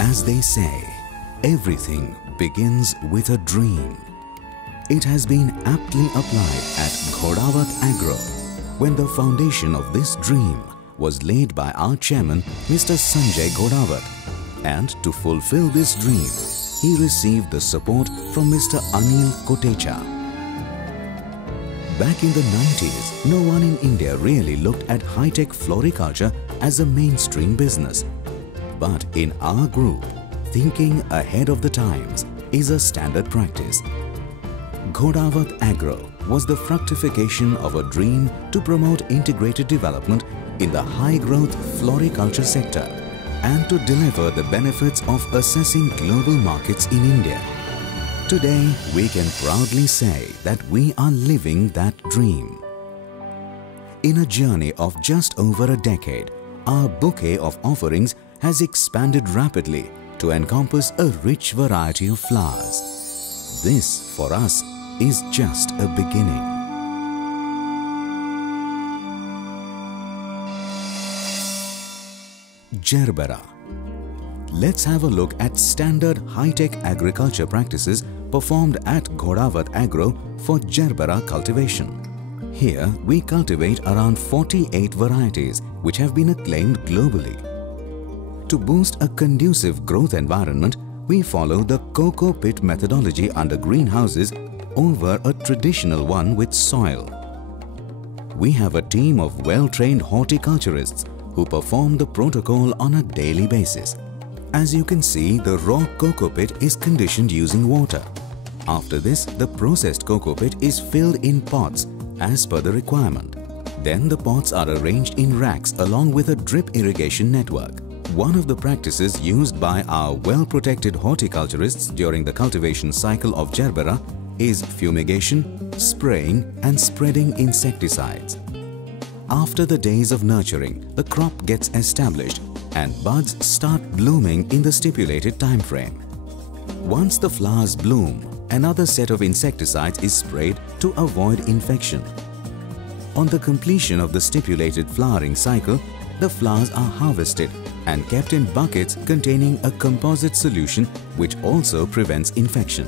As they say, everything begins with a dream. It has been aptly applied at Ghodawat Agro when the foundation of this dream was laid by our chairman, Mr. Sanjay Ghodawat. And to fulfill this dream, he received the support from Mr. Anil Kotecha. Back in the 90s, no one in India really looked at high-tech floriculture as a mainstream business. But in our group, thinking ahead of the times is a standard practice. Ghodawat Agro was the fructification of a dream to promote integrated development in the high-growth floriculture sector and to deliver the benefits of assessing global markets in India. Today, we can proudly say that we are living that dream. In a journey of just over a decade, our bouquet of offerings has expanded rapidly to encompass a rich variety of flowers. This, for us, is just a beginning. Gerbera. Let's have a look at standard high-tech agriculture practices performed at Ghodawat Agro for Gerbera cultivation. Here, we cultivate around 48 varieties which have been acclaimed globally. To boost a conducive growth environment, we follow the cocoa pit methodology under greenhouses over a traditional one with soil. We have a team of well-trained horticulturists who perform the protocol on a daily basis. As you can see, the raw cocoa pit is conditioned using water. After this, the processed cocoa pit is filled in pots as per the requirement. Then the pots are arranged in racks along with a drip irrigation network. One of the practices used by our well-protected horticulturists during the cultivation cycle of Gerbera is fumigation, spraying and spreading insecticides. After the days of nurturing, the crop gets established and buds start blooming in the stipulated time frame. Once the flowers bloom, another set of insecticides is sprayed to avoid infection. On the completion of the stipulated flowering cycle, the flowers are harvested and kept in buckets containing a composite solution which also prevents infection.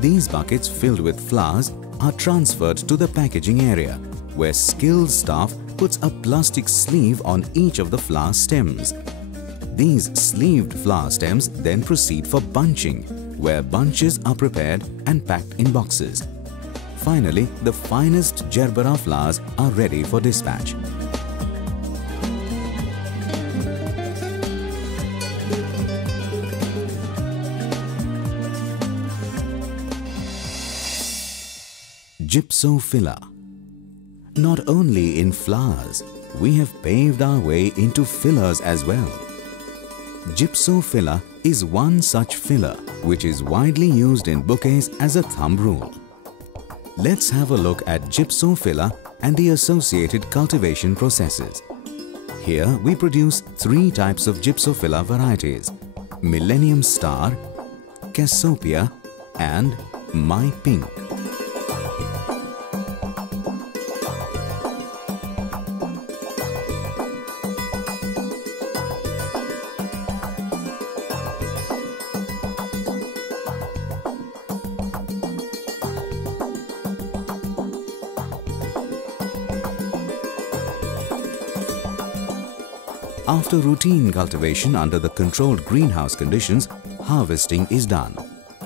These buckets filled with flowers are transferred to the packaging area, where skilled staff puts a plastic sleeve on each of the flower stems. These sleeved flower stems then proceed for bunching, where bunches are prepared and packed in boxes. Finally, the finest Gerbera flowers are ready for dispatch. Gypsophila. Not only in flowers, we have paved our way into fillers as well. Gypsophila is one such filler which is widely used in bouquets as a thumb rule. Let's have a look at gypsophila and the associated cultivation processes. Here we produce 3 types of gypsophila varieties: Millennium Star, Cassiopeia and My Pink. After routine cultivation under the controlled greenhouse conditions, harvesting is done.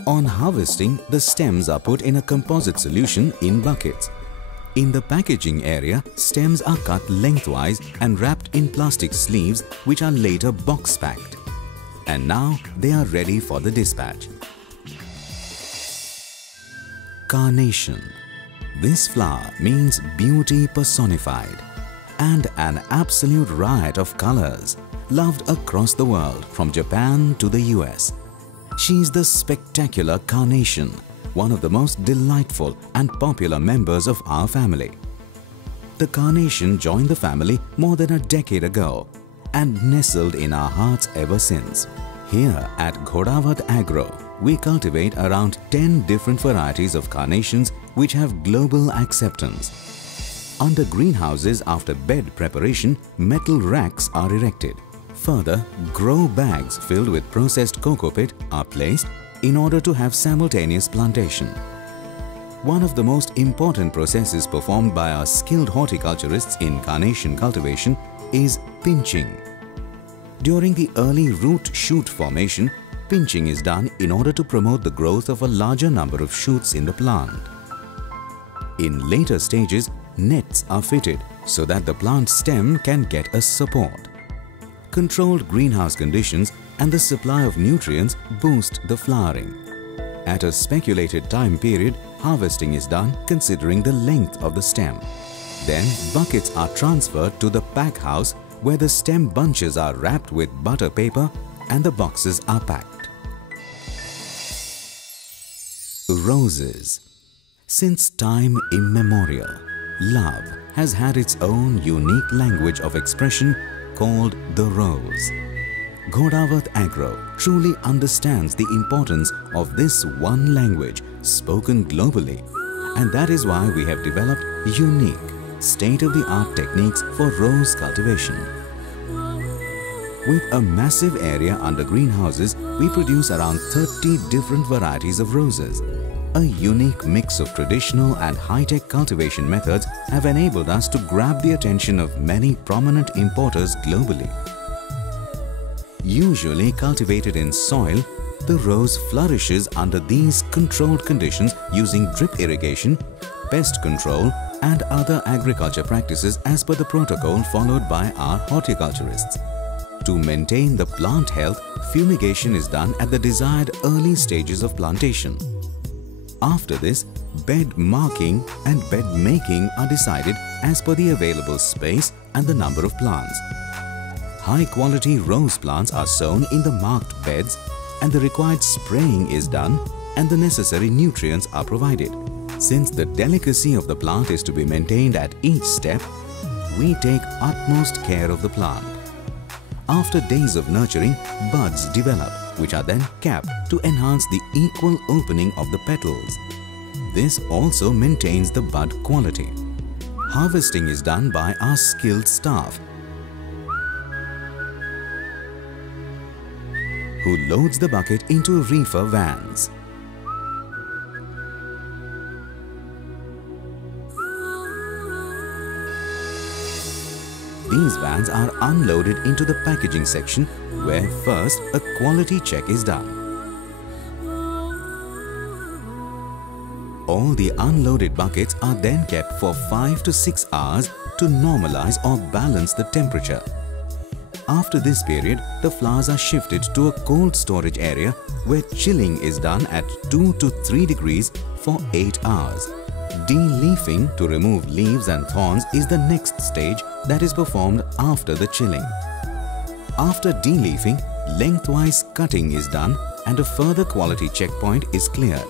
On harvesting, the stems are put in a composite solution in buckets. In the packaging area, stems are cut lengthwise and wrapped in plastic sleeves which are later box packed. And now they are ready for the dispatch. Carnation. This flower means beauty personified, and an absolute riot of colors, loved across the world from Japan to the US. She is the spectacular carnation, one of the most delightful and popular members of our family. The carnation joined the family more than a decade ago and nestled in our hearts ever since. Here at Ghodawat Agro, we cultivate around 10 different varieties of carnations which have global acceptance. Under greenhouses, after bed preparation, metal racks are erected. Further, grow bags filled with processed cocoa pit are placed in order to have simultaneous plantation. One of the most important processes performed by our skilled horticulturists in carnation cultivation is pinching. During the early root shoot formation, pinching is done in order to promote the growth of a larger number of shoots in the plant. In later stages, nets are fitted so that the plant stem can get a support. Controlled greenhouse conditions and the supply of nutrients boost the flowering. At a speculated time period, harvesting is done considering the length of the stem. Then buckets are transferred to the pack house where the stem bunches are wrapped with butter paper and the boxes are packed. Roses. Since time immemorial, love has had its own unique language of expression called the rose. Ghodawat Agro truly understands the importance of this one language spoken globally, and that is why we have developed unique, state-of-the-art techniques for rose cultivation. With a massive area under greenhouses, we produce around 30 different varieties of roses. A unique mix of traditional and high-tech cultivation methods have enabled us to grab the attention of many prominent importers globally. Usually cultivated in soil, the rose flourishes under these controlled conditions using drip irrigation, pest control and other agriculture practices as per the protocol followed by our horticulturists. To maintain the plant health, fumigation is done at the desired early stages of plantation. After this, bed marking and bed making are decided as per the available space and the number of plants. High-quality rose plants are sown in the marked beds and the required spraying is done and the necessary nutrients are provided. Since the delicacy of the plant is to be maintained at each step, we take utmost care of the plant. After days of nurturing, buds develop, which are then capped to enhance the equal opening of the petals. This also maintains the bud quality. Harvesting is done by our skilled staff, who loads the bucket into reefer vans. These vans are unloaded into the packaging section where first a quality check is done. All the unloaded buckets are then kept for 5 to 6 hours to normalize or balance the temperature. After this period, the flowers are shifted to a cold storage area where chilling is done at 2 to 3 degrees for 8 hours. De-leafing to remove leaves and thorns is the next stage that is performed after the chilling. After de-leafing, lengthwise cutting is done and a further quality checkpoint is cleared.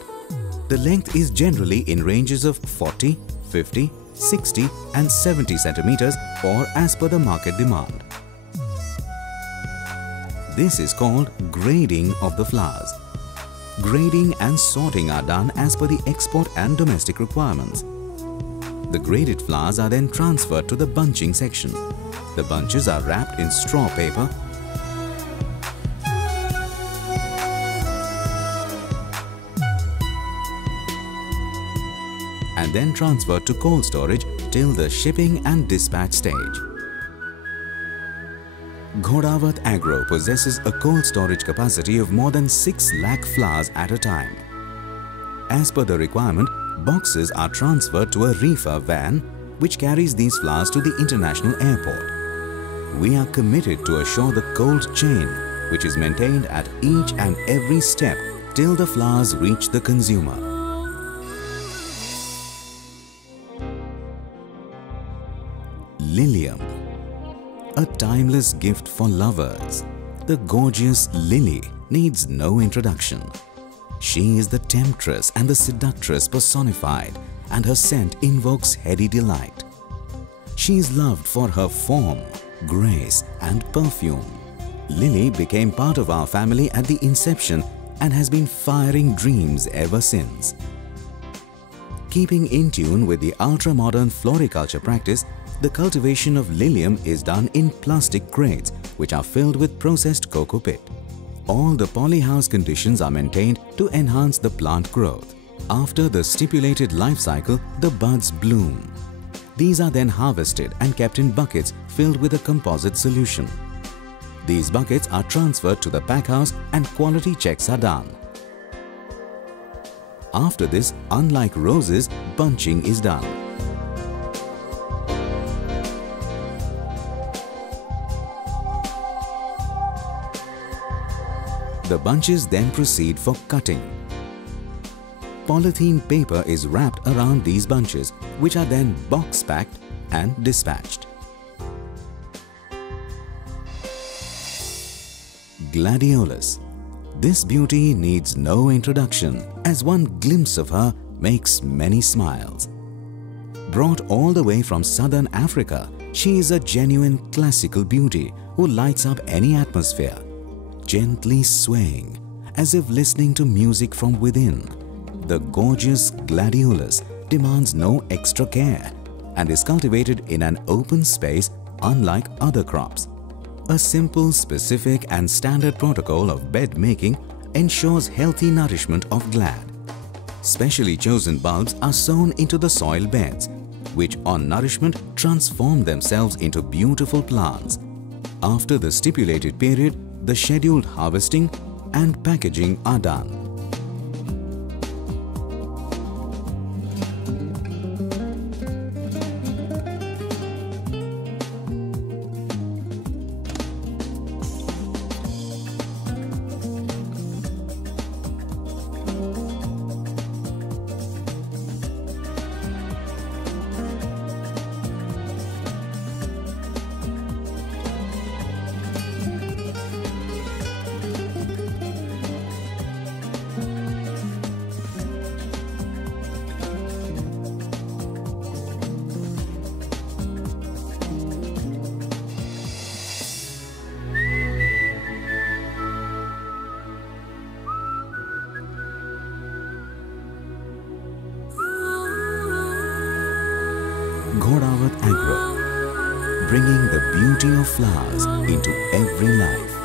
The length is generally in ranges of 40, 50, 60 and 70 centimeters or as per the market demand. This is called grading of the flowers. Grading and sorting are done as per the export and domestic requirements. The graded flowers are then transferred to the bunching section. The bunches are wrapped in straw paper and then transferred to cold storage till the shipping and dispatch stage. Ghodawat Agro possesses a cold storage capacity of more than 6 lakh flowers at a time. As per the requirement, boxes are transferred to a reefer van which carries these flowers to the international airport. We are committed to assure the cold chain which is maintained at each and every step till the flowers reach the consumer. Lilium, a timeless gift for lovers. The gorgeous lily needs no introduction. She is the temptress and the seductress personified, and her scent invokes heady delight. She is loved for her form, grace and perfume. Lily became part of our family at the inception and has been firing dreams ever since. Keeping in tune with the ultra-modern floriculture practice, the cultivation of lilium is done in plastic crates which are filled with processed cocoa pit. All the polyhouse conditions are maintained to enhance the plant growth. After the stipulated life cycle, the buds bloom. These are then harvested and kept in buckets filled with a composite solution. These buckets are transferred to the packhouse and quality checks are done. After this, unlike roses, bunching is done. The bunches then proceed for cutting. Polythene paper is wrapped around these bunches, which are then box packed and dispatched. Gladiolus. This beauty needs no introduction, as one glimpse of her makes many smiles. Brought all the way from southern Africa, she is a genuine classical beauty who lights up any atmosphere, gently swaying as if listening to music from within. The gorgeous gladiolus demands no extra care and is cultivated in an open space unlike other crops. A simple, specific and standard protocol of bed making ensures healthy nourishment of glad. Specially chosen bulbs are sown into the soil beds, which on nourishment transform themselves into beautiful plants. After the stipulated period, the scheduled harvesting and packaging are done. Ghodawat Agro, bringing the beauty of flowers into every life.